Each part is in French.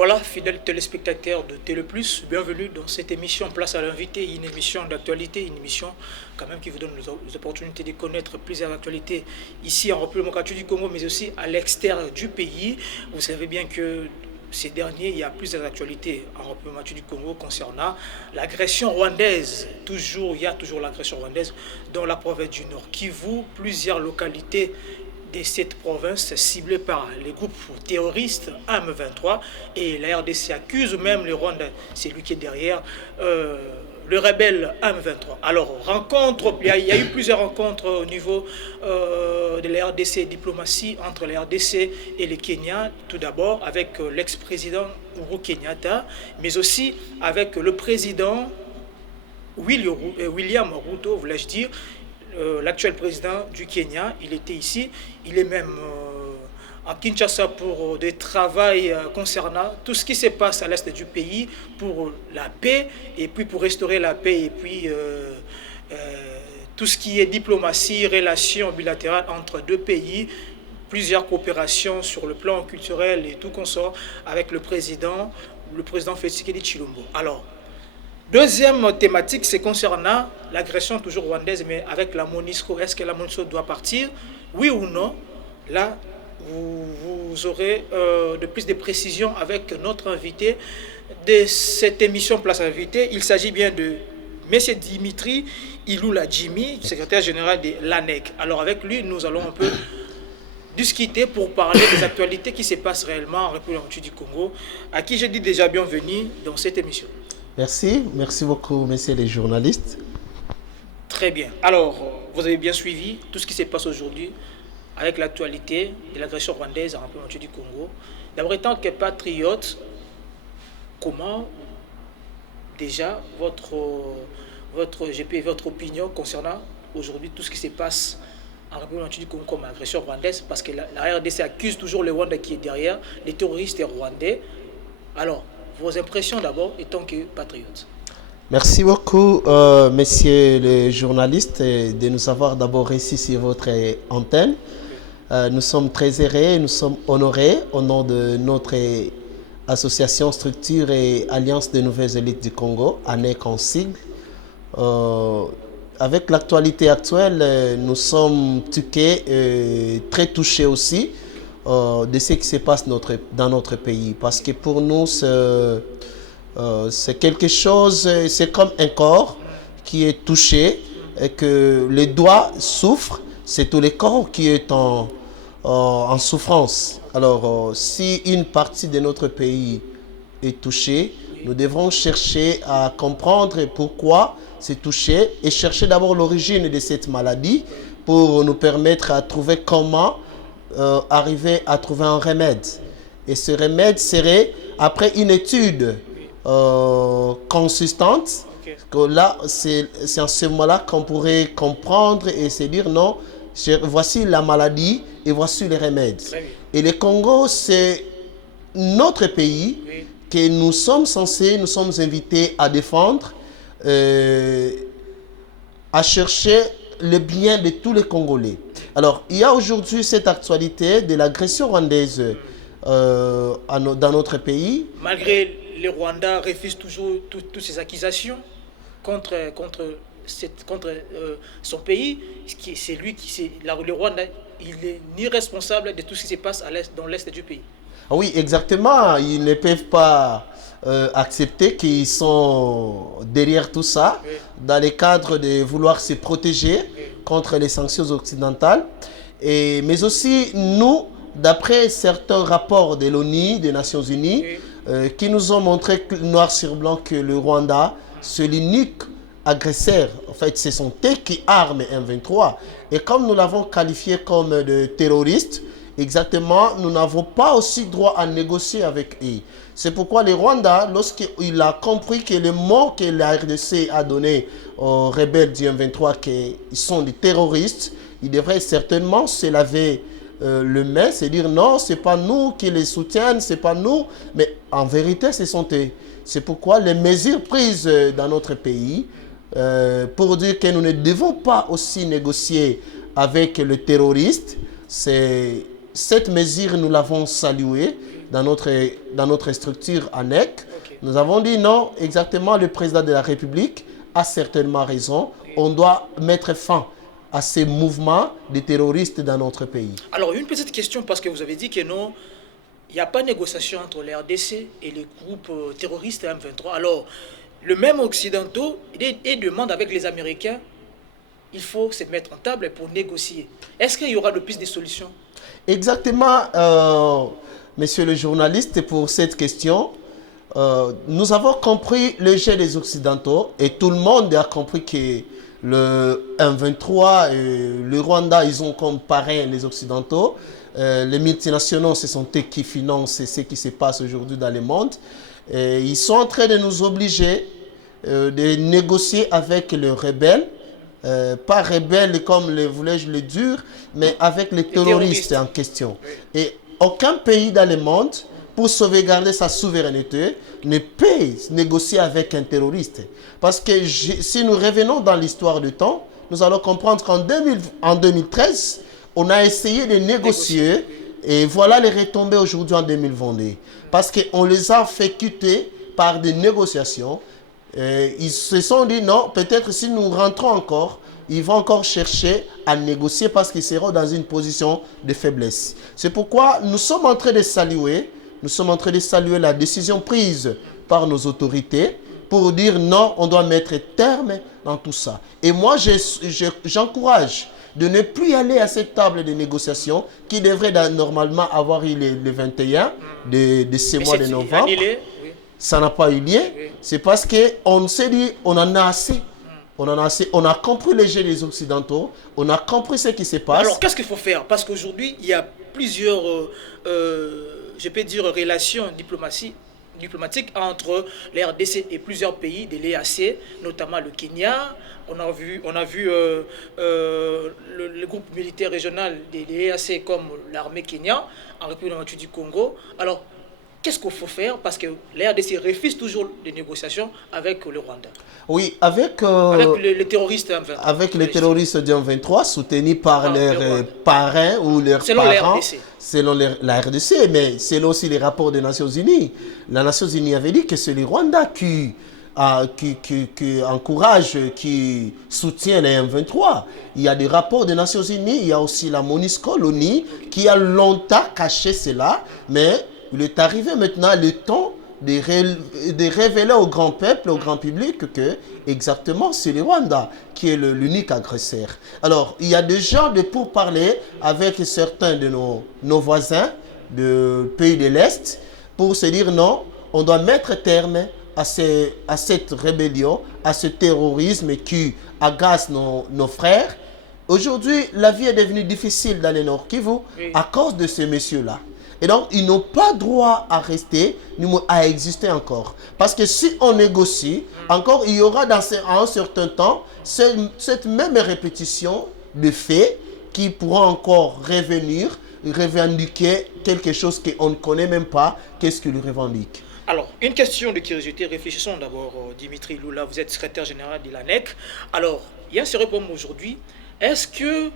Voilà, fidèles téléspectateurs de Télé Plus, bienvenue dans cette émission Place à l'invité, une émission d'actualité, une émission quand même qui vous donne les opportunités de connaître plusieurs actualités ici en République démocratique du Congo, mais aussi à l'extérieur du pays. Vous savez bien que ces derniers, il y a plusieurs actualités en République démocratique du Congo concernant l'agression rwandaise. Il y a toujours l'agression rwandaise dans la province du Nord Kivu, plusieurs localités de cette province ciblée par les groupes terroristes M23 et la RDC accuse même le Rwanda, c'est lui qui est derrière le rebelle M23. Alors, il y a eu plusieurs rencontres au niveau de la RDC diplomatie entre la RDC et le Kenya, tout d'abord avec l'ex-président Uhuru Kenyatta, mais aussi avec le président William Ruto, voulais-je dire, l'actuel président du Kenya. Il était ici, il est même à Kinshasa pour des travaux concernant tout ce qui se passe à l'est du pays pour la paix et puis pour restaurer la paix et puis tout ce qui est diplomatie, relations bilatérales entre deux pays, plusieurs coopérations sur le plan culturel et tout consort avec le président Félix Tshisekedi Tshilombo. Alors, deuxième thématique, c'est concernant l'agression toujours rwandaise, mais avec la MONUSCO. Est-ce que la MONUSCO doit partir? Oui ou non? Là, vous aurez de plus de précisions avec notre invité de cette émission Place à l'invité. Il s'agit bien de M. Dimitri Iloula Jimmy, secrétaire général de l'ANEC. Alors avec lui, nous allons un peu discuter pour parler des actualités qui se passent réellement en République du Congo, à qui je dis déjà bienvenue dans cette émission. Merci beaucoup, messieurs les journalistes. Très bien. Alors, vous avez bien suivi tout ce qui se passe aujourd'hui avec l'actualité de l'agression rwandaise en République du Congo. D'abord, étant que patriote, comment déjà votre opinion concernant aujourd'hui tout ce qui se passe en République du Congo comme agression rwandaise, parce que la RDC accuse toujours le Rwanda qui est derrière, les terroristes rwandais. Alors, vos impressions d'abord, étant que patriote. Merci beaucoup, messieurs les journalistes, de nous avoir d'abord reçus sur votre antenne. Nous sommes très heureux, nous sommes honorés au nom de notre association, structure et alliance des nouvelles élites du Congo, ANEC en sigle. Avec l'actualité actuelle, nous sommes très touchés aussi de ce qui se passe dans notre pays. Parce que pour nous, c'est quelque chose, c'est comme un corps qui est touché et que les doigts souffrent, c'est tout le corps qui est en souffrance. Alors, si une partie de notre pays est touchée, nous devrons chercher à comprendre pourquoi c'est touché et chercher d'abord l'origine de cette maladie pour nous permettre à trouver comment arriver à trouver un remède. Et ce remède serait, après une étude consistante, que là, c'est en ce moment-là qu'on pourrait comprendre et se dire non, voici la maladie et voici les remèdes. Et le Congo, c'est notre pays que nous sommes invités à défendre, à chercher le bien de tous les Congolais. Alors, il y a aujourd'hui cette actualité de l'agression rwandaise dans notre pays. Malgré le Rwanda refuse toujours toutes ces accusations contre son pays, c'est lui le Rwanda, il n'est ni responsable de tout ce qui se passe dans l'est du pays. Oui, exactement. Ils ne peuvent pas accepter qu'ils sont derrière tout ça, dans le cadre de vouloir se protéger contre les sanctions occidentales. Mais aussi, nous, d'après certains rapports de l'ONU, des Nations Unies, qui nous ont montré noir sur blanc que le Rwanda, c'est l'unique agresseur. En fait, c'est son eux qui arme M23. Et comme nous l'avons qualifié comme de terroriste, exactement, nous n'avons pas aussi droit à négocier avec eux. C'est pourquoi le Rwanda, lorsqu'il a compris que le mot que la RDC a donné aux rebelles du M23, qu'ils sont des terroristes, il devrait certainement se laver le main, c'est dire non, ce n'est pas nous qui les soutiennent, ce n'est pas nous, mais en vérité, ce sont eux. C'est pourquoi les mesures prises dans notre pays pour dire que nous ne devons pas aussi négocier avec le terroriste, cette mesure, nous l'avons saluée dans notre structure ANEC, nous avons dit non, exactement, le président de la République a certainement raison. On doit mettre fin à ces mouvements de terroristes dans notre pays. Alors, une petite question, parce que vous avez dit que non, il n'y a pas de négociation entre les RDC et les groupes terroristes M23. Alors, le même Occidentaux, il demande avec les Américains, il faut se mettre en table pour négocier. Est-ce qu'il y aura de plus de solutions? Exactement, monsieur le journaliste, pour cette question. Nous avons compris le jeu des Occidentaux et tout le monde a compris que le M23 et le Rwanda, ils ont comme parrain les Occidentaux. Les multinationaux, ce sont eux qui financent ce qui se passe aujourd'hui dans le monde. Et ils sont en train de nous obliger de négocier avec les rebelles. Pas rebelles comme voulais-je le dire, mais avec les terroristes en question. Et aucun pays dans le monde, pour sauvegarder sa souveraineté, ne peut négocier avec un terroriste. Parce que si nous revenons dans l'histoire du temps, nous allons comprendre qu'en 2013, on a essayé de négocier et voilà les retombées aujourd'hui en 2022. Parce qu'on les a fait quitter par des négociations. Ils se sont dit non, peut-être si nous rentrons encore, ils vont encore chercher à négocier parce qu'ils seront dans une position de faiblesse. C'est pourquoi nous sommes en train de saluer la décision prise par nos autorités pour dire non, on doit mettre terme dans tout ça. Et moi, j'encourage de ne plus aller à cette table de négociation qui devrait normalement avoir eu le 21 de ce mois de novembre. Ça n'a pas eu lieu. C'est parce qu'on s'est dit, on en a assez. On en a assez. On a compris les jeux des Occidentaux. On a compris ce qui se passe. Alors, qu'est-ce qu'il faut faire? Parce qu'aujourd'hui, il y a plusieurs, je peux dire, relations diplomatiques entre les RDC et plusieurs pays de l'EAC, notamment le Kenya. On a vu le groupe militaire régional de l'EAC comme l'armée Kenya en République du Congo. Alors, qu'est-ce qu'il faut faire? Parce que les RDC refusent toujours des négociations avec le Rwanda. Oui, avec les terroristes M23. Avec les terroristes du M23, soutenus par leurs parrains ou leurs parents. Selon la RDC, mais selon aussi les rapports des Nations Unies. Les Nations Unies avaient dit que c'est le Rwanda qui encourage, qui soutient les M23. Il y a des rapports des Nations Unies, il y a aussi la MONUSCO, l'ONU, qui a longtemps caché cela, mais il est arrivé maintenant le temps de révéler au grand peuple, au grand public, que exactement c'est le Rwanda qui est l'unique agresseur. Alors, il y a déjà des pourparlers avec certains de nos voisins de pays de l'Est pour se dire non, on doit mettre terme à cette rébellion, à ce terrorisme qui agace nos frères. Aujourd'hui, la vie est devenue difficile dans le Nord Kivu à cause de ces messieurs-là. Et donc, ils n'ont pas droit à rester, à exister encore. Parce que si on négocie, encore, il y aura dans un certain temps cette même répétition de faits qui pourront encore revendiquer quelque chose qu'on ne connaît même pas. Qu'est-ce qu'ils revendiquent? Alors, une question de curiosité. Réfléchissons d'abord, Dimitri Lula, vous êtes secrétaire général de l'ANEC. Alors, il y a ce problème aujourd'hui. Est-ce que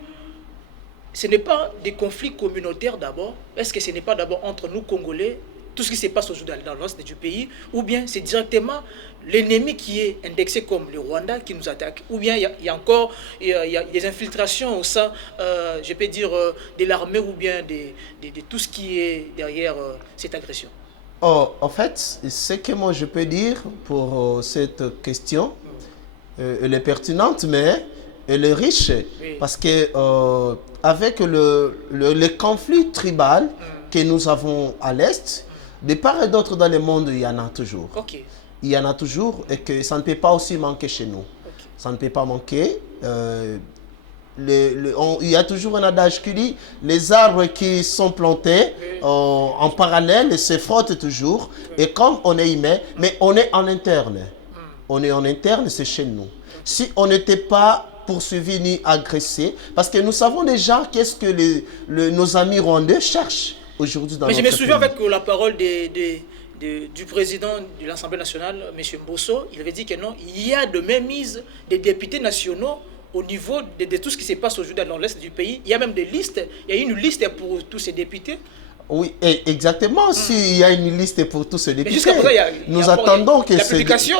ce n'est pas des conflits communautaires d'abord? Est-ce que ce n'est pas d'abord entre nous, Congolais, tout ce qui se passe aujourd'hui dans l'ouest du pays? Ou bien c'est directement l'ennemi qui est indexé comme le Rwanda qui nous attaque? Ou bien il y a encore des infiltrations au sein, je peux dire, de l'armée ou bien de tout ce qui est derrière cette agression? Oh, en fait, ce que moi je peux dire pour cette question, elle est pertinente, mais elle est riche. Oui. Parce que avec le conflit tribal que nous avons à l'Est, de part et d'autre dans le monde, il y en a toujours. Okay. Il y en a toujours et que ça ne peut pas aussi manquer chez nous. Okay. Ça ne peut pas manquer. Il y a toujours un adage qui dit les arbres qui sont plantés en parallèle se frottent toujours. Et comme on est humain, mais on est en interne. On est en interne, c'est chez nous. Si on n'était pas poursuivi ni agressé, parce que nous savons déjà qu'est-ce que nos amis rwandais cherchent aujourd'hui dans notre pays. Mais je me souviens avec la parole du président de l'Assemblée nationale, M. Mbosso, il avait dit que non, il y a de mainmise des députés nationaux au niveau de tout ce qui se passe aujourd'hui dans l'Est du pays. Il y a même des listes, il y a une liste pour tous ces députés. Oui, exactement. S'il y a une liste pour tous ces Mais députés, jusqu'à présent, nous attendons que la publication.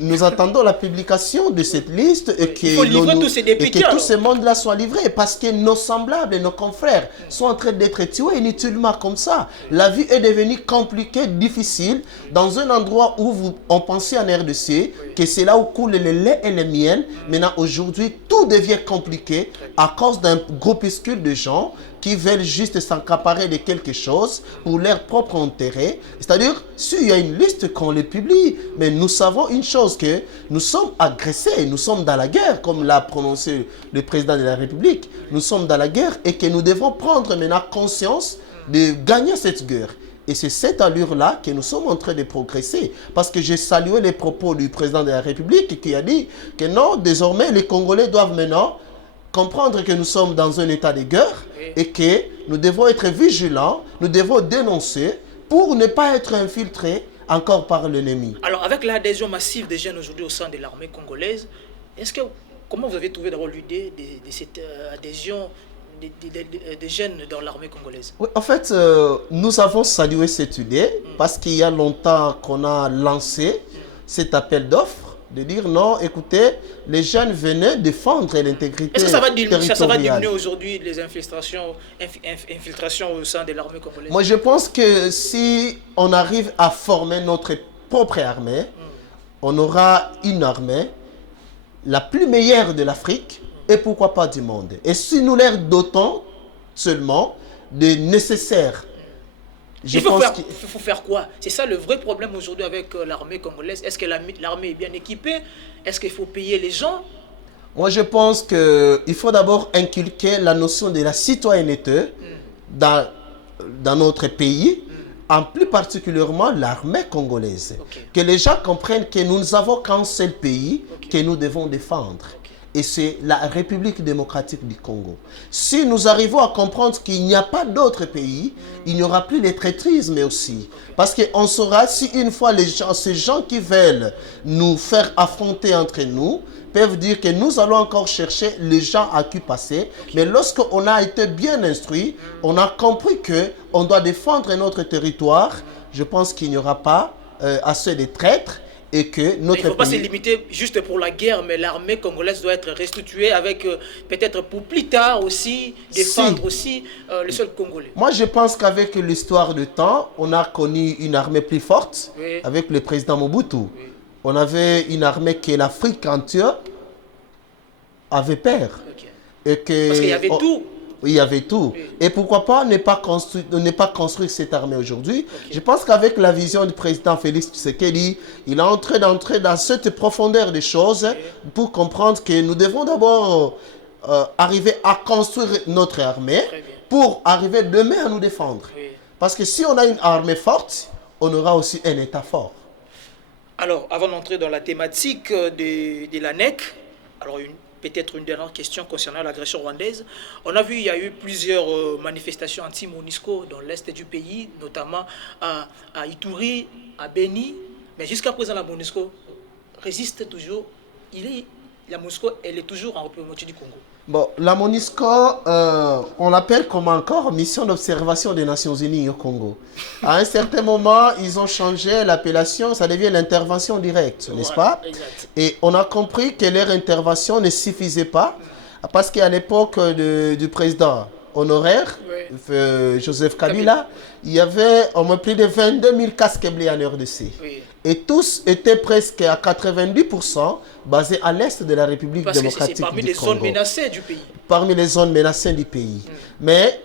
nous attendons la publication de cette liste et Il faut livrer tous ces députés. et que tout ce monde-là soit livré parce que nos semblables et nos confrères sont en train d'être tués inutilement comme ça. La vie est devenue compliquée, difficile, dans un endroit où on pensait en RDC que c'est là où coulent le lait et les miel. Maintenant, aujourd'hui, tout devient compliqué à cause d'un groupuscule de gens qui veulent juste s'accaparer de quelque chose pour leur propre intérêt. C'est-à-dire, s'il y a une liste qu'on les publie, mais nous savons une chose, que nous sommes agressés, nous sommes dans la guerre, comme l'a prononcé le président de la République. Nous sommes dans la guerre et que nous devons prendre maintenant conscience de gagner cette guerre. Et c'est cette allure-là que nous sommes en train de progresser. Parce que j'ai salué les propos du président de la République qui a dit que non, désormais, les Congolais doivent maintenant comprendre que nous sommes dans un état de guerre et que nous devons être vigilants, nous devons dénoncer pour ne pas être infiltrés encore par l'ennemi. Alors, avec l'adhésion massive des jeunes aujourd'hui au sein de l'armée congolaise, comment vous avez trouvé d'abord l'idée de cette adhésion des jeunes dans l'armée congolaise? Oui, en fait, nous avons salué cette idée parce qu'il y a longtemps qu'on a lancé cet appel d'offres de dire non, écoutez, les jeunes venaient défendre l'intégrité territoriale. Est-ce que ça va diminuer aujourd'hui les infiltrations au sein de l'armée congolaise? Moi, je pense que si on arrive à former notre propre armée, on aura une armée la plus meilleure de l'Afrique et pourquoi pas du monde. Et si nous leur dotons seulement de nécessaires, il faut faire quoi? C'est ça le vrai problème aujourd'hui avec l'armée congolaise. Est-ce que l'armée est bien équipée? Est-ce qu'il faut payer les gens? Moi, je pense qu'il faut d'abord inculquer la notion de la citoyenneté dans notre pays, en plus particulièrement l'armée congolaise. Que les gens comprennent que nous n'avons qu'un seul pays que nous devons défendre. Et c'est la République démocratique du Congo. Si nous arrivons à comprendre qu'il n'y a pas d'autre pays, il n'y aura plus de traîtrisme aussi. Parce qu'on saura si une fois ces gens qui veulent nous faire affronter entre nous, peuvent dire que nous allons encore chercher les gens à qui passer. Mais lorsqu'on a été bien instruit, on a compris qu'on doit défendre notre territoire, je pense qu'il n'y aura pas assez de traîtres. Et que notre il ne faut pas se limiter juste pour la guerre, mais l'armée congolaise doit être restituée avec peut-être pour plus tard aussi, défendre aussi le sol congolais. Moi, je pense qu'avec l'histoire du temps, on a connu une armée plus forte avec le président Mobutu. On avait une armée que l'Afrique entière avait peur. Et que, parce qu'il y avait tout. Oui, il y avait tout. Et pourquoi pas ne pas construire cette armée aujourd'hui? Je pense qu'avec la vision du président Félix Tshisekedi, il est en train d'entrer dans cette profondeur des choses pour comprendre que nous devons d'abord arriver à construire notre armée pour arriver demain à nous défendre. Parce que si on a une armée forte, on aura aussi un État fort. Alors, avant d'entrer dans la thématique de l'ANEC, alors peut-être une dernière question concernant l'agression rwandaise. On a vu il y a eu plusieurs manifestations anti-MONUSCO dans l'est du pays, notamment à Ituri, à Beni. Mais jusqu'à présent, la MONUSCO résiste toujours. La MONUSCO, elle est toujours en moitié du Congo. Bon, la MONUSCO, on l'appelle comme encore mission d'observation des Nations Unies au Congo. À un certain moment, ils ont changé l'appellation, ça devient l'intervention directe, n'est-ce pas? Exact. Et on a compris que leur intervention ne suffisait pas, parce qu'à l'époque du président honoraire, Joseph Kabila, il y avait au moins plus de 22 000 casques blés en RDC. Et tous étaient presque à 90% basés à l'est de la République démocratique du Congo. Parmi les zones menacées du pays. Parmi les zones menacées du pays. Mais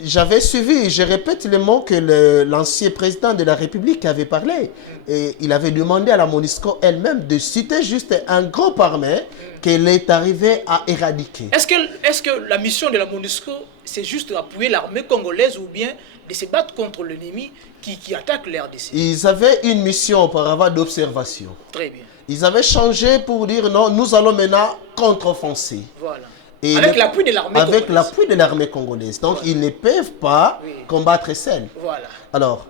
j'avais suivi, je répète les mots que l'ancien président de la République avait parlé. Et il avait demandé à la MONUSCO elle-même de citer juste un groupe armé qu'elle est arrivée à éradiquer. Est-ce que la mission de la MONUSCO, c'est juste d'appuyer l'armée congolaise ou bien de se battre contre l'ennemi qui attaque l'RDC? Ils avaient une mission auparavant d'observation. Très bien. Ils avaient changé pour dire non, nous allons maintenant contre-offenser. Voilà. Et avec l'appui de l'armée congolaise. Avec l'appui de l'armée congolaise. Donc ils ne peuvent pas combattre seuls. Voilà. Alors,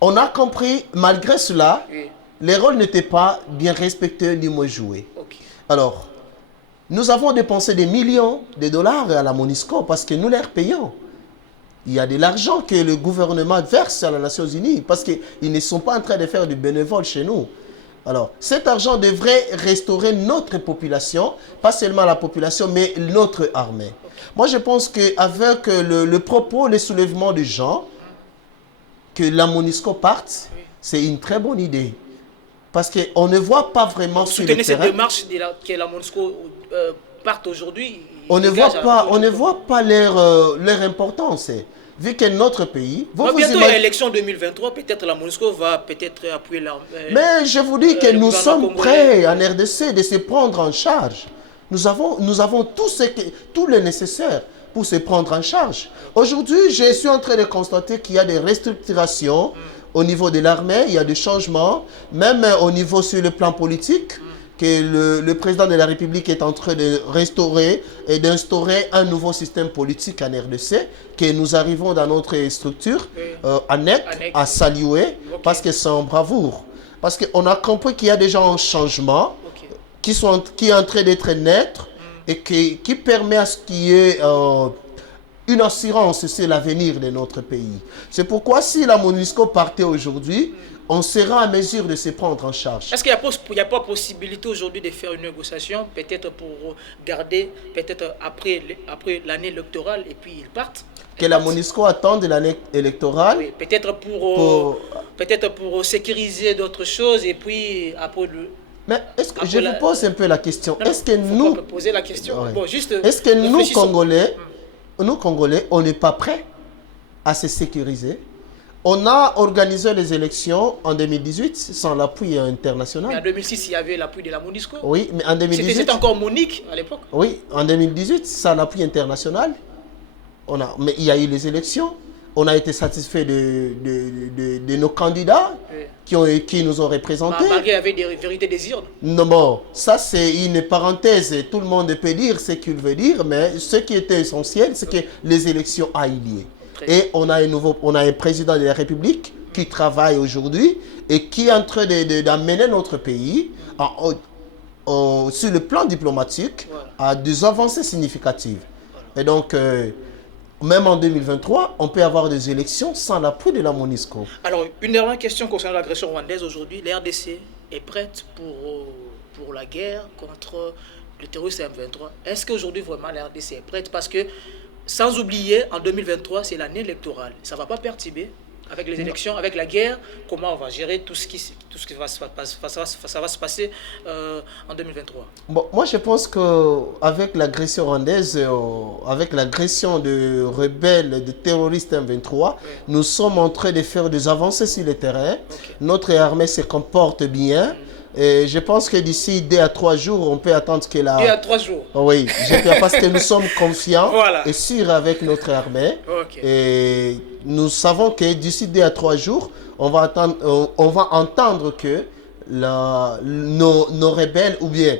on a compris, malgré cela, les rôles n'étaient pas bien respectés ni moins joués. Alors, nous avons dépensé des millions de dollars à la MONUSCO parce que nous les payons. Il y a de l'argent que le gouvernement verse à les Nations Unies parce qu'ils ne sont pas en train de faire du bénévole chez nous. Alors, cet argent devrait restaurer notre population, pas seulement la population, mais notre armée. Moi, je pense qu'avec le propos, le soulèvement des gens, que la MONUSCO parte, c'est une très bonne idée. Parce qu'on ne voit pas vraiment sur le terrain. Soutenez cette démarche que la MONUSCO parte aujourd'hui. On ne voit pas leur importance. Vu que notre pays... Bientôt, il y a l'élection 2023, peut-être la MONUSCO va peut-être appuyer l'armée. Mais je vous dis que nous sommes prêts en RDC de se prendre en charge. Nous avons tout le nécessaire pour se prendre en charge. Aujourd'hui, je suis en train de constater qu'il y a des restructurations au niveau de l'armée, il y a des changements, même au niveau sur le plan politique, que le président de la République est en train de restaurer et d'instaurer un nouveau système politique en RDC, que nous arrivons dans notre structure, ANEC, à saluer, parce que c'est en bravoure. Parce qu'on a compris qu'il y a déjà un changement qui est en train d'être naître et qui permet à ce qu'il y ait une assurance sur l'avenir de notre pays. C'est pourquoi si la MONUSCO partait aujourd'hui, on sera en mesure de se prendre en charge. Est-ce qu'il n'y a pas possibilité aujourd'hui de faire une négociation, peut-être pour garder, peut-être après l'année électorale, et puis ils partent? Que la MONUSCO attende l'année électorale? Oui, peut-être pour sécuriser d'autres choses, et puis après le... Mais est-ce que je vous pose un peu la question? Est-ce que nous... poser la question. Ouais. Bon, juste est-ce que nous, Congolais, on n'est pas prêts à se sécuriser? On a organisé les élections en 2018 sans l'appui international. Mais en 2006, il y avait l'appui de la MONUSCO. Oui, mais en 2018... C'était encore Monique à l'époque. Oui, en 2018, sans l'appui international. Mais il y a eu les élections. On a été satisfait de nos candidats qui nous ont représentés. Malgré il y avait des vérités des urnes. Non, bon, ça c'est une parenthèse. Tout le monde peut dire ce qu'il veut dire, mais ce qui était essentiel, c'est que les élections aient lieu. Et on a un président de la République qui travaille aujourd'hui et qui est en train d'amener notre pays sur le plan diplomatique à des avancées significatives. Et donc, même en 2023, on peut avoir des élections sans l'appui de la MONUSCO. Alors, une dernière question concernant l'agression rwandaise aujourd'hui. La RDC est prête pour la guerre contre le terrorisme M23. Est-ce qu'aujourd'hui, vraiment, la RDC est prête? Parce que, sans oublier, en 2023, c'est l'année électorale. Ça ne va pas perturber avec les élections, avec la guerre, comment on va gérer tout ce qui va se passer en 2023. Bon, moi, je pense qu'avec l'agression rwandaise, avec l'agression de rebelles, de terroristes M23, nous sommes en train de faire des avancées sur le terrain. Notre armée se comporte bien. Et je pense que d'ici 2 à 3 jours, on peut attendre que la... 2 à 3 jours. Oui, parce que nous sommes confiants et sûrs avec notre armée. Et nous savons que d'ici 2 à 3 jours, on va entendre que nos rebelles ou bien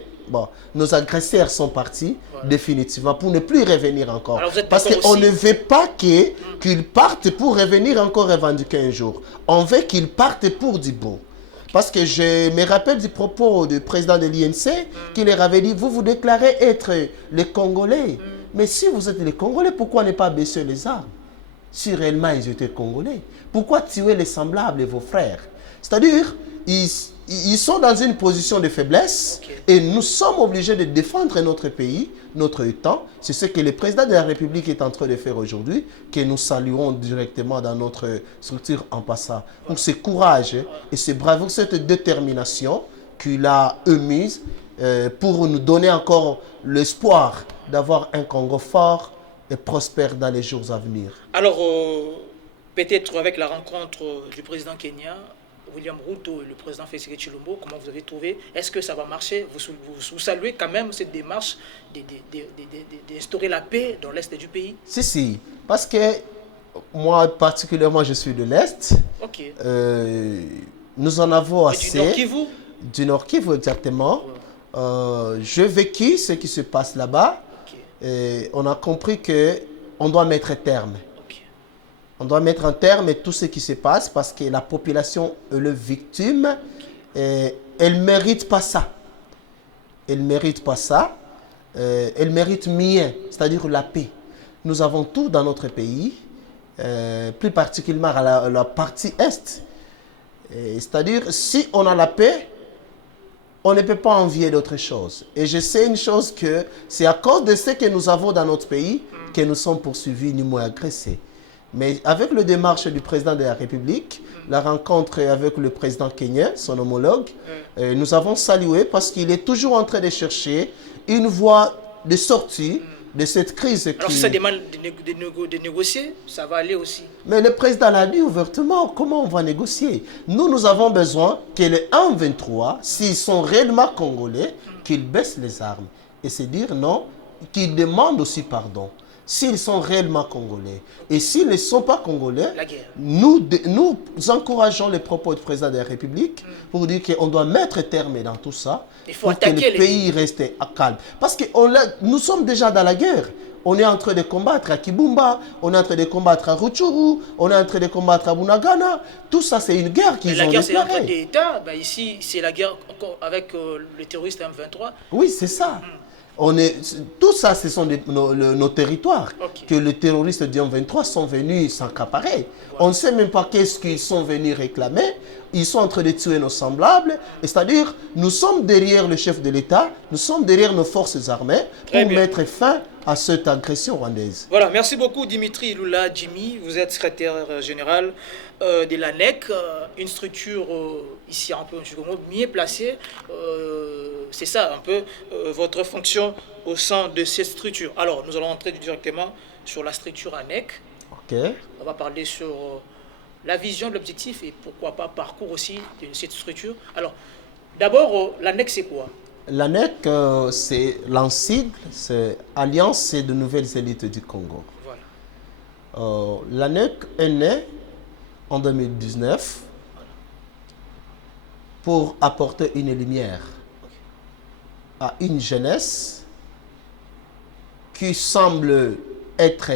nos agresseurs sont partis définitivement pour ne plus revenir encore. Parce qu'on ne veut pas qu'ils partent pour revenir encore revendiquer un jour. On veut qu'ils partent pour du beau. Parce que je me rappelle du propos du président de l'INC qui leur avait dit, vous vous déclarez être les Congolais. Mais si vous êtes les Congolais, pourquoi ne pas baisser les armes? Si réellement ils étaient Congolais, pourquoi tuer les semblables et vos frères? C'est-à-dire, ils sont dans une position de faiblesse et nous sommes obligés de défendre notre pays, notre temps. C'est ce que le président de la République est en train de faire aujourd'hui, que nous saluons directement dans notre structure en passant. Donc ce courage et ce bravoure, cette détermination qu'il a émise pour nous donner encore l'espoir d'avoir un Congo fort et prospère dans les jours à venir. Alors, peut-être avec la rencontre du président Kenya, William Ruto et le président Félix Tshilombo, comment vous avez trouvé? Est-ce que ça va marcher? Vous saluez quand même cette démarche d'instaurer la paix dans l'Est du pays? Si. Parce que moi, particulièrement, je suis de l'Est. Nous en avons assez. Du Nord Kivu? Du Nord Kivu, exactement. J'ai vécu ce qui se passe là-bas. Et on a compris qu'on doit mettre terme. On doit mettre un terme à tout ce qui se passe parce que la population est la victime et elle ne mérite pas ça. Elle ne mérite pas ça. Elle mérite mieux, c'est-à-dire la paix. Nous avons tout dans notre pays. plus particulièrement à la partie Est. C'est-à-dire, si on a la paix, on ne peut pas envier d'autre chose. Et je sais une chose que c'est à cause de ce que nous avons dans notre pays que nous sommes poursuivis, ni moins agressés. Mais avec le démarche du président de la République, la rencontre avec le président kenyan, son homologue, nous avons salué parce qu'il est toujours en train de chercher une voie de sortie de cette crise. Alors si ça demande de négocier, ça va aller aussi. Mais le président l'a dit ouvertement, comment on va négocier? Nous avons besoin que les 1-23, s'ils sont réellement congolais, qu'ils baissent les armes. Et c'est dire non, qu'ils demandent aussi pardon. S'ils sont réellement congolais. Et s'ils ne sont pas congolais, nous encourageons les propos du président de la République pour dire qu'on doit mettre terme dans tout ça. Il faut pour que le pays reste calme. Parce que nous sommes déjà dans la guerre. On est en train de combattre à Kibumba, on est en train de combattre à Rutshuru, on est en train de combattre à Bunagana. Tout ça, c'est une guerre qu'ils ont déclarée. La guerre, c'est en train d'État. Ben ici, c'est la guerre avec le terroriste M23. Oui, c'est ça. Tout ça, ce sont nos territoires que les terroristes du M23 sont venus s'accaparer. On ne sait même pas qu'est-ce qu'ils sont venus réclamer. Ils sont en train de tuer nos semblables. C'est-à-dire, nous sommes derrière le chef de l'État, nous sommes derrière nos forces armées pour mettre fin à cette agression rwandaise. Voilà, merci beaucoup Dimitri Lula Jimmy. Vous êtes secrétaire général de l'ANEC, une structure ici un peu mieux placée. C'est ça un peu votre fonction au sein de cette structure. Alors, nous allons entrer directement sur la structure ANEC. On va parler sur la vision, l'objectif et pourquoi pas parcours aussi de cette structure. Alors, d'abord, l'ANEC c'est quoi? L'ANEC, c'est l'ANSID, c'est Alliance de Nouvelles Élites du Congo. Voilà. L'ANEC est née en 2019 pour apporter une lumière à une jeunesse qui semble être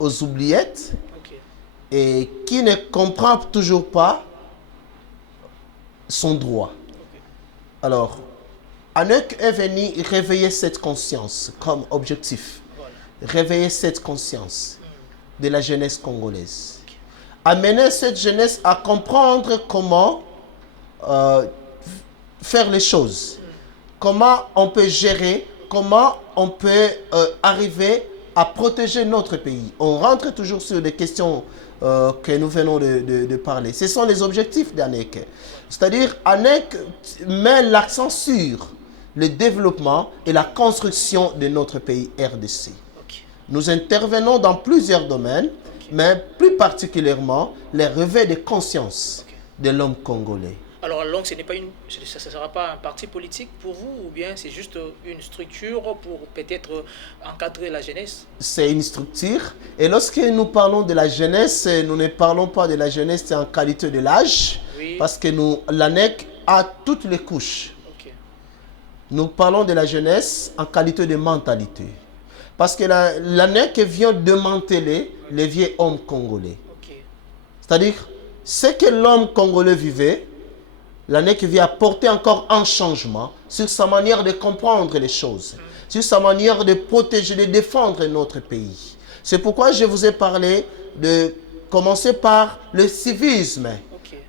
aux oubliettes et qui ne comprend toujours pas son droit. Alors, ANEC est venu réveiller cette conscience comme objectif. Réveiller cette conscience de la jeunesse congolaise. Amener cette jeunesse à comprendre comment faire les choses. Comment on peut gérer, comment on peut arriver à protéger notre pays. On rentre toujours sur des questions que nous venons de parler. Ce sont les objectifs d'ANEC. C'est-à-dire, ANEC met l'accent sur le développement et la construction de notre pays RDC. Nous intervenons dans plusieurs domaines, mais plus particulièrement les réveils de conscience de l'homme congolais. Alors, ça ne sera pas un parti politique pour vous ou bien c'est juste une structure pour peut-être encadrer la jeunesse? C'est une structure. Et lorsque nous parlons de la jeunesse, nous ne parlons pas de la jeunesse en qualité de l'âge, parce que l'ANEC a toutes les couches. Nous parlons de la jeunesse en qualité de mentalité. Parce que l'ANEC vient démanteler les vieux hommes congolais. C'est-à-dire, ce que l'homme congolais vivait, l'ANEC vient apporter encore un changement sur sa manière de comprendre les choses, sur sa manière de protéger, de défendre notre pays. C'est pourquoi je vous ai parlé de commencer par le civisme.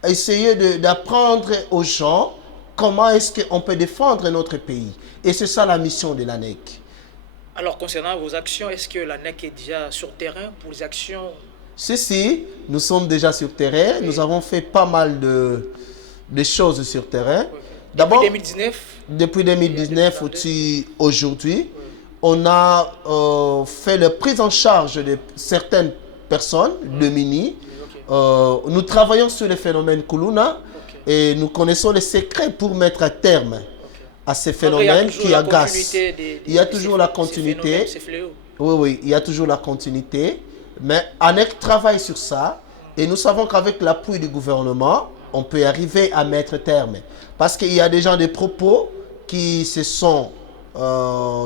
Essayer d'apprendre aux gens comment est-ce qu'on peut défendre notre pays. Et c'est ça la mission de l'ANEC. Alors, concernant vos actions, est-ce que l'ANEC est déjà sur terrain pour les actions? Si, nous sommes déjà sur terrain. Nous avons fait pas mal de choses sur terrain. D'abord, depuis 2019 aujourd'hui, on a fait la prise en charge de certaines personnes, de mini. Nous travaillons sur le phénomène Kuluna et nous connaissons les secrets pour mettre un terme à ces phénomènes qui agacent. Il y a toujours la continuité. Oui, il y a toujours la continuité. Mais ANEC travaille sur ça et nous savons qu'avec l'appui du gouvernement, on peut arriver à mettre terme. Parce qu'il y a déjà des propos qui se sont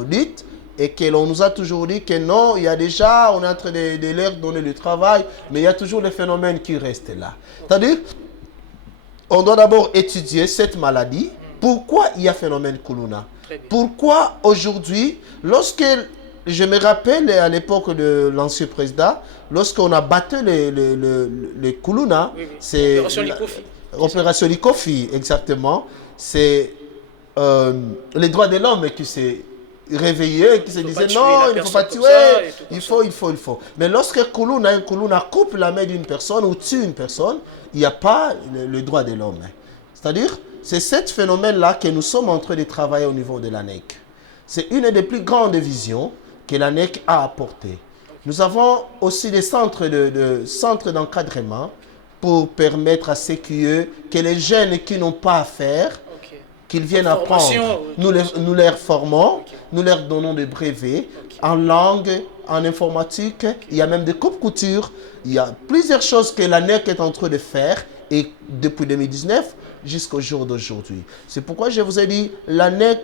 dits et que l'on nous a toujours dit que non, il y a déjà, on est en train de leur donner le travail, mais il y a toujours les phénomènes qui restent là. C'est-à-dire, on doit d'abord étudier cette maladie. Pourquoi il y a phénomène Kuluna? Pourquoi aujourd'hui, lorsque je me rappelle à l'époque de l'ancien président, lorsqu'on a battu les Kuluna, Oui, oui. c'est Opération Likofi. Opération Likofi, exactement. C'est les droits de l'homme qui s'est réveillé, qui se disait non, il ne faut pas tuer, il faut. Mais lorsque un Kuluna coupe la main d'une personne ou tue une personne, il n'y a pas le droit de l'homme. C'est-à-dire, c'est ce phénomène-là que nous sommes en train de travailler au niveau de l'ANEC. C'est une des plus grandes visions que l'ANEC a apportées. Nous avons aussi des centres d'encadrement pour permettre à ceux que les jeunes qui n'ont pas à faire, qu'ils viennent apprendre. Nous les formons, nous leur donnons des brevets en langue, en informatique. Il y a même des coupes-coutures. Il y a plusieurs choses que l'ANEC est en train de faire et depuis 2019 jusqu'au jour d'aujourd'hui. C'est pourquoi je vous ai dit, l'ANEC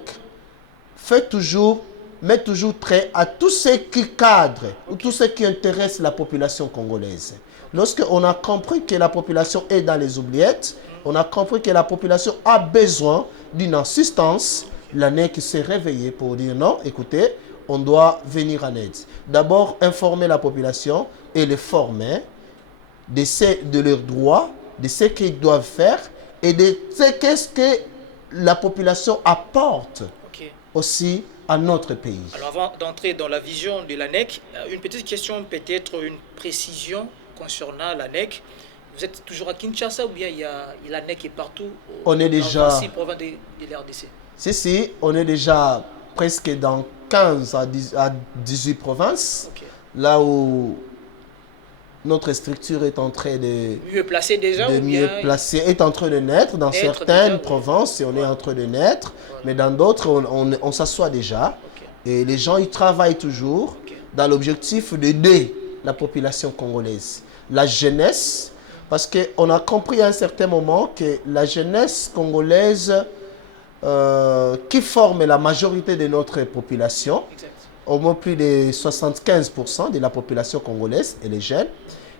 met toujours trait à tout ce qui cadre, ou tout ce qui intéresse la population congolaise. Lorsqu'on a compris que la population est dans les oubliettes, on a compris que la population a besoin d'une assistance, l'ANEC s'est réveillée pour dire non, écoutez, on doit venir en aide. D'abord, informer la population et les former de leurs droits, de ce qu'ils doivent faire et de ce que la population apporte aussi à notre pays. Alors avant d'entrer dans la vision de l'ANEC, une petite question, peut-être une précision concernant l'ANEC. Vous êtes toujours à Kinshasa ou bien l'ANEC est partout on est déjà dans 6 provinces de l'RDC? Si, on est déjà presque dans 15 à 18 provinces, là où notre structure est en train de mieux placer déjà est en train de naître dans certaines provinces, et on est en train de naître, mais dans d'autres, on s'assoit déjà. Et les gens, ils travaillent toujours dans l'objectif d'aider la population congolaise. La jeunesse, parce qu'on a compris à un certain moment que la jeunesse congolaise qui forme la majorité de notre population, au moins plus de 75% de la population congolaise et les jeunes,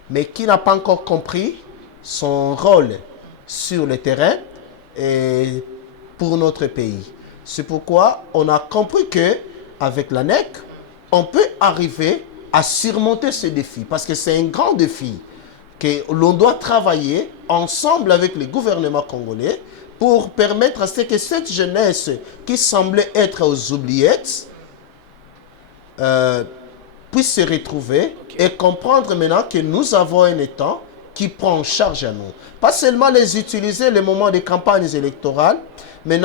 mais qui n'a pas encore compris son rôle sur le terrain et pour notre pays. C'est pourquoi on a compris qu'avec l'ANEC, on peut arriver à surmonter ce défi, parce que c'est un grand défi que l'on doit travailler ensemble avec le gouvernement congolais pour permettre à ce que cette jeunesse qui semblait être aux oubliettes puisse se retrouver et comprendre maintenant que nous avons un État qui prend en charge à nous. Pas seulement les utiliser les moments des campagnes électorales, mais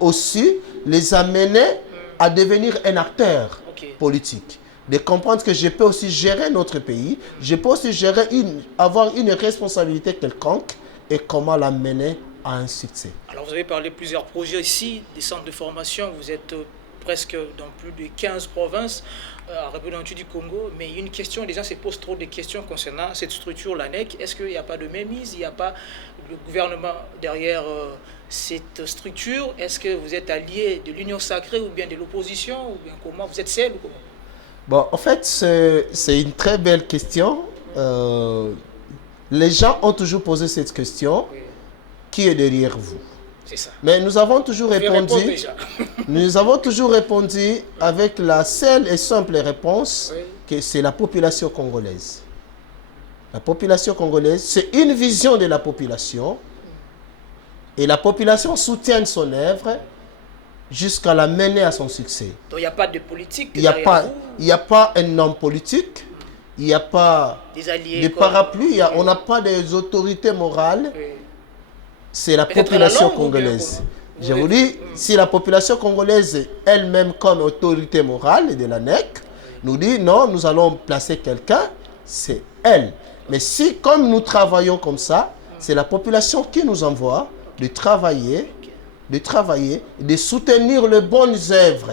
aussi les amener à devenir un acteur politique. De comprendre que je peux aussi gérer notre pays, je peux aussi avoir une responsabilité quelconque et comment l'amener à un succès. Alors vous avez parlé de plusieurs projets ici, des centres de formation, vous êtes presque dans plus de 15 provinces en République du Congo, mais une question, les gens se posent trop de questions concernant cette structure, l'ANEC. Est-ce qu'il n'y a pas de mainmise, il n'y a pas le gouvernement derrière cette structure? Est-ce que vous êtes allié de l'Union sacrée ou bien de l'opposition, ou bien comment? Vous êtes seul ou comment? Bon, en fait, c'est une très belle question. Les gens ont toujours posé cette question. Qui est derrière vous? C'est ça. Mais nous avons toujours répondu. Nous avons toujours répondu avec la seule et simple réponse que c'est la population congolaise. La population congolaise, c'est une vision de la population. Et la population soutient son œuvre jusqu'à la mener à son succès. Donc il n'y a pas de politique. Il n'y a pas un homme politique. Il n'y a pas de parapluie. On n'a pas des autorités morales. C'est la population congolaise. Je vous dis, si la population congolaise elle-même comme autorité morale de l'ANEC nous dit non, nous allons placer quelqu'un, c'est elle. Mais si, comme nous travaillons comme ça, c'est la population qui nous envoie de travailler, de soutenir les bonnes œuvres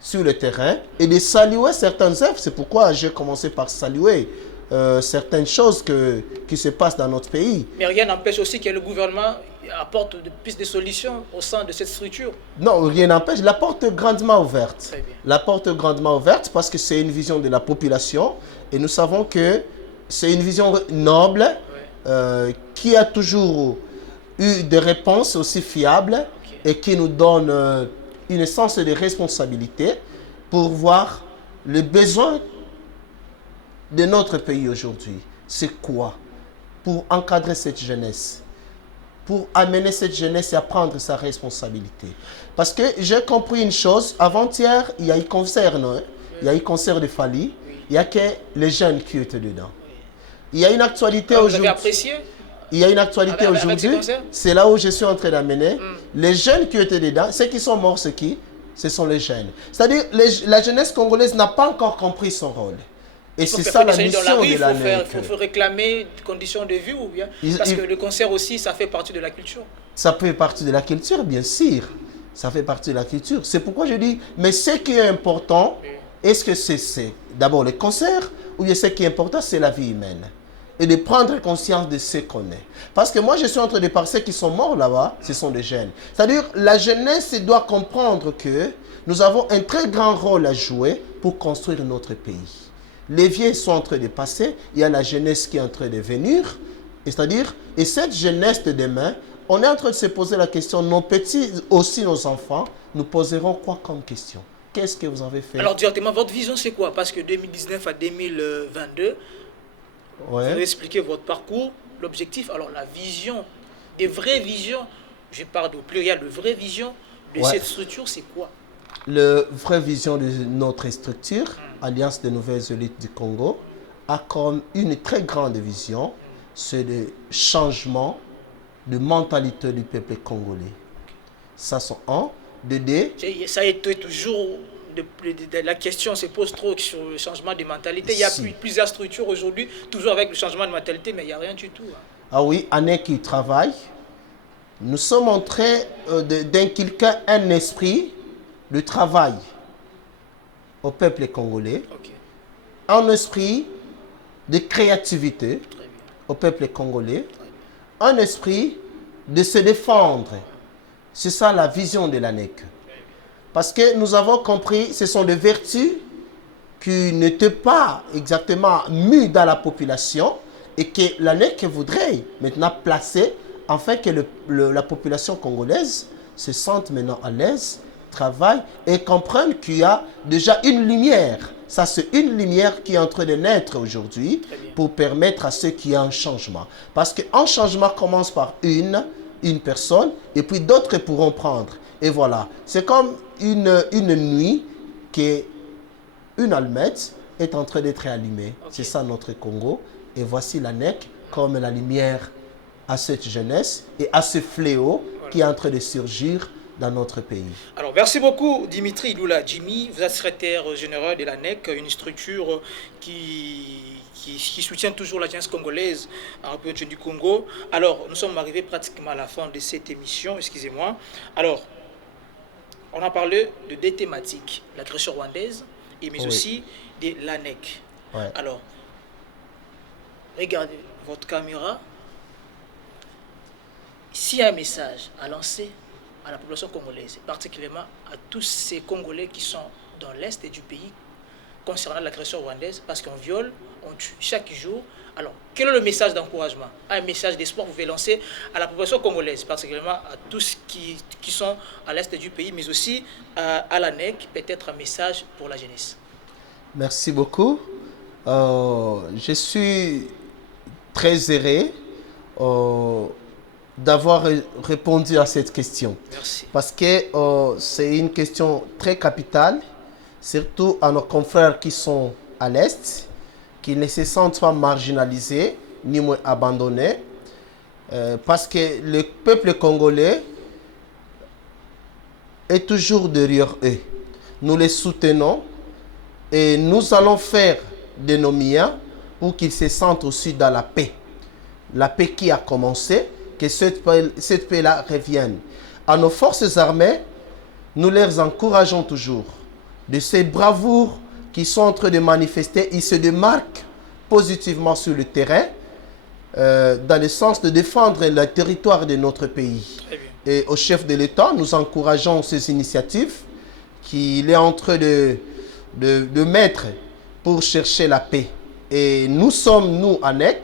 sur le terrain et de saluer certaines œuvres. C'est pourquoi j'ai commencé par saluer certaines choses qui se passent dans notre pays. Mais rien n'empêche aussi que le gouvernement apporte de plus de solutions au sein de cette structure. Non, rien n'empêche. La porte est grandement ouverte. Très bien. La porte est grandement ouverte parce que c'est une vision de la population et nous savons que c'est une vision noble qui a toujours eu des réponses aussi fiables et qui nous donne une sens de responsabilité. pour voir les besoins de notre pays aujourd'hui. C'est quoi? Pour encadrer cette jeunesse, pour amener cette jeunesse à prendre sa responsabilité. Parce que j'ai compris une chose, avant-hier, il y a eu concert, non? Il y a eu concert de Fali, il y a que les jeunes qui étaient dedans. Il y a une actualité aujourd'hui. Vous avez apprécié? Il y a une actualité aujourd'hui, c'est là où je suis en train d'amener. Les jeunes qui étaient dedans, ceux qui sont morts, c'est qui? Ce sont les jeunes. C'est-à-dire, la jeunesse congolaise n'a pas encore compris son rôle. Et c'est ça la mission de l'ANEC. Il faut réclamer des conditions de vie ou bien? Parce que le concert aussi, ça fait partie de la culture. Ça fait partie de la culture, bien sûr. Ça fait partie de la culture. C'est pourquoi je dis, mais ce qui est important, est-ce que c'est d'abord le concert ou bien ce qui est important, c'est la vie humaine? Et de prendre conscience de ce qu'on est. Parce que moi, je suis en train de parler, ceux qui sont morts là-bas, ce sont des jeunes. C'est-à-dire, la jeunesse doit comprendre que nous avons un très grand rôle à jouer pour construire notre pays. Les vieux sont en train de passer, il y a la jeunesse qui est en train de venir. C'est-à-dire, et cette jeunesse de demain, on est en train de se poser la question, nos petits, aussi nos enfants, nous poseront quoi comme question? Qu'est-ce que vous avez fait? Alors, directement, votre vision, c'est quoi? Parce que 2019 à 2022, vous avez expliqué votre parcours, l'objectif, alors la vision, des vraies visions, je parle au pluriel, de vraies visions de cette structure, c'est quoi? La vraie vision de notre structure, Alliance des Nouvelles Élites du Congo, a comme une très grande vision, c'est le changement de mentalité du peuple congolais. Ça, c'est un. De deux. Ça a été toujours... La question se pose trop sur le changement de mentalité. Il y a plusieurs structures aujourd'hui, toujours avec le changement de mentalité, mais il n'y a rien du tout. Ah oui, ANEC qui travaille. Nous sommes en train d'inculquer un esprit de travail au peuple congolais. Un esprit de créativité au peuple congolais. Un esprit de se défendre. C'est ça la vision de l'ANEC. Parce que nous avons compris, ce sont des vertus qui n'étaient pas exactement mues dans la population et que l'ANEC voudrait maintenant placer afin que la population congolaise se sente maintenant à l'aise, travaille et comprenne qu'il y a déjà une lumière. Ça, c'est une lumière qui est en train de naître aujourd'hui pour permettre à ceux qui y a un changement. Parce qu'un changement commence par une personne et puis d'autres pourront prendre. Et voilà, c'est comme une nuit qu'une allumette est en train d'être allumée. C'est ça notre Congo. Et voici l'ANEC comme la lumière à cette jeunesse et à ce fléau qui est en train de surgir dans notre pays. Alors, merci beaucoup Dimitri Lula Jimmy. Vous êtes secrétaire général de l'ANEC, une structure qui soutient toujours la jeunesse congolaise en République du Congo. Alors, nous sommes arrivés pratiquement à la fin de cette émission, excusez-moi. Alors, on a parlé de deux thématiques, l'agression rwandaise, mais aussi de l'ANEC. Alors, regardez votre caméra. S'il y a un message à lancer à la population congolaise, particulièrement à tous ces Congolais qui sont dans l'est du pays, concernant l'agression rwandaise, parce qu'on viole, on tue chaque jour. Alors, quel est le message d'encouragement? Un message d'espoir que vous pouvez lancer à la population congolaise, particulièrement à tous qui sont à l'est du pays, mais aussi à l'ANEC, peut-être un message pour la jeunesse. Merci beaucoup. Je suis très heureux d'avoir répondu à cette question. Merci. Parce que c'est une question très capitale, surtout à nos confrères qui sont à l'Est, qui ne se sentent pas marginalisés, ni moins abandonnés, parce que le peuple congolais est toujours derrière eux. Nous les soutenons et nous allons faire de nos miens pour qu'ils se sentent aussi dans la paix. La paix qui a commencé, que cette paix-là revienne. À nos forces armées, nous les encourageons toujours. De ces bravoures qui sont en train de manifester, ils se démarquent positivement sur le terrain, dans le sens de défendre le territoire de notre pays. Et au chef de l'État, nous encourageons ces initiatives qu'il est en train de mettre pour chercher la paix. Et nous sommes, nous, ANEC,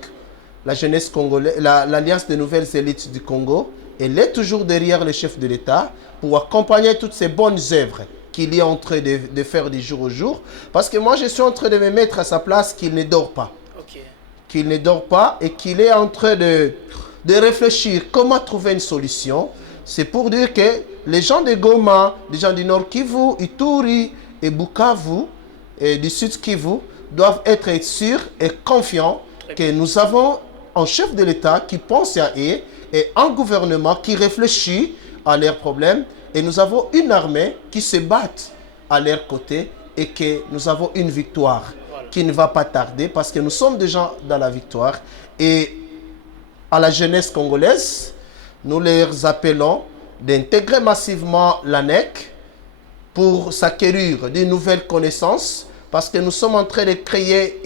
la jeunesse congolaise, l'Alliance des Nouvelles Élites du Congo, elle est toujours derrière le chef de l'État pour accompagner toutes ces bonnes œuvres qu'il est en train de faire du jour au jour. Parce que moi, je suis en train de me mettre à sa place qu'il ne dort pas. Ok. Qu'il ne dort pas et qu'il est en train de réfléchir comment trouver une solution. C'est pour dire que les gens de Goma, les gens du Nord Kivu, Ituri et Bukavu, et du Sud Kivu, doivent être sûrs et confiants que nous avons un chef de l'État qui pense à eux et un gouvernement qui réfléchit à leurs problèmes. Et nous avons une armée qui se bat à leur côté et que nous avons une victoire qui ne va pas tarder parce que nous sommes déjà dans la victoire. Et à la jeunesse congolaise, nous leur appelons d'intégrer massivement l'ANEC pour s'acquérir de nouvelles connaissances parce que nous sommes en train de créer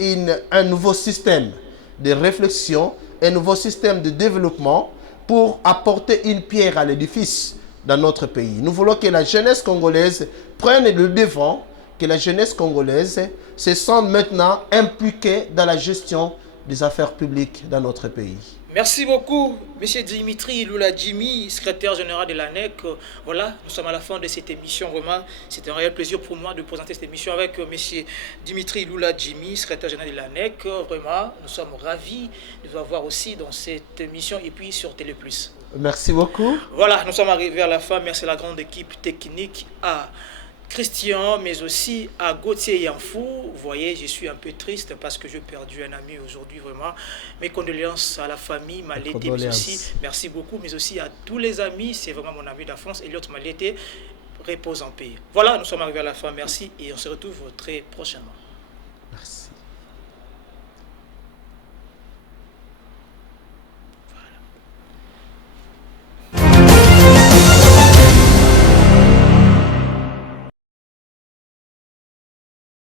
un nouveau système de réflexion, un nouveau système de développement pour apporter une pierre à l'édifice dans notre pays. Nous voulons que la jeunesse congolaise prenne le devant, que la jeunesse congolaise se sente maintenant impliquée dans la gestion des affaires publiques dans notre pays. Merci beaucoup, M. Dimitri Lula Jimmy, secrétaire général de l'ANEC. Voilà, nous sommes à la fin de cette émission. Vraiment, c'est un réel plaisir pour moi de présenter cette émission avec M. Dimitri Lula Jimmy, secrétaire général de l'ANEC. Vraiment, nous sommes ravis de vous avoir aussi dans cette émission et puis sur Télé+. Merci beaucoup. Voilà, nous sommes arrivés à la fin. Merci à la grande équipe technique, à Christian, mais aussi à Gauthier Yanfou. Vous voyez, je suis un peu triste parce que j'ai perdu un ami aujourd'hui, vraiment. Mes condoléances à la famille, Malété, mais aussi, merci beaucoup, mais aussi à tous les amis. C'est vraiment mon ami d'enfance, Elliot Malété. Repose en paix. Voilà, nous sommes arrivés à la fin. Merci et on se retrouve très prochainement.